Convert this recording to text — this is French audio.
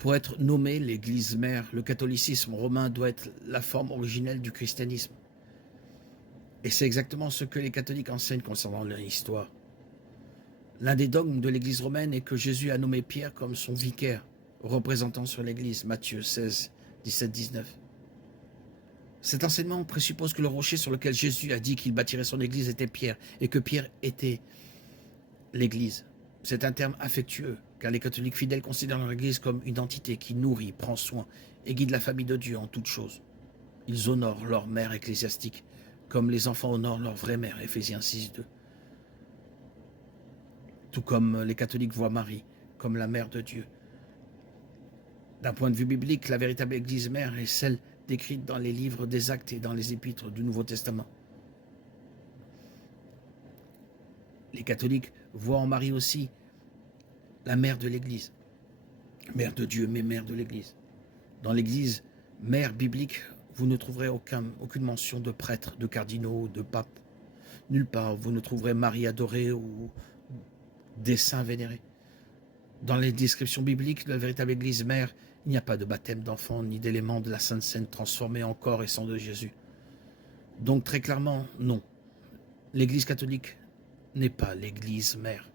Pour être nommé l'Église mère, le catholicisme romain doit être la forme originelle du christianisme. Et c'est exactement ce que les catholiques enseignent concernant leur histoire. L'un des dogmes de l'Église romaine est que Jésus a nommé Pierre comme son vicaire, représentant sur l'Église, Matthieu 16, 17, 19. Cet enseignement présuppose que le rocher sur lequel Jésus a dit qu'il bâtirait son Église était Pierre, et que Pierre était l'Église. C'est un terme affectueux, car les catholiques fidèles considèrent l'Église comme une entité qui nourrit, prend soin et guide la famille de Dieu en toutes choses. Ils honorent leur mère ecclésiastique, comme les enfants honorent leur vraie mère, Éphésiens 6, 2. Tout comme les catholiques voient Marie comme la mère de Dieu. D'un point de vue biblique, la véritable Église mère est celle décrite dans les livres des Actes et dans les épîtres du Nouveau Testament. Les catholiques voient en Marie aussi la mère de l'Église, mère de Dieu, mais mère de l'Église. Dans l'Église mère biblique, vous ne trouverez aucune mention de prêtres, de cardinaux, de papes. Nulle part, vous ne trouverez Marie adorée ou des saints vénérés. Dans les descriptions bibliques de la véritable Église mère, il n'y a pas de baptême d'enfant ni d'éléments de la Sainte Seine transformés en corps et sang de Jésus. Donc très clairement, non. L'Église catholique n'est pas l'Église mère.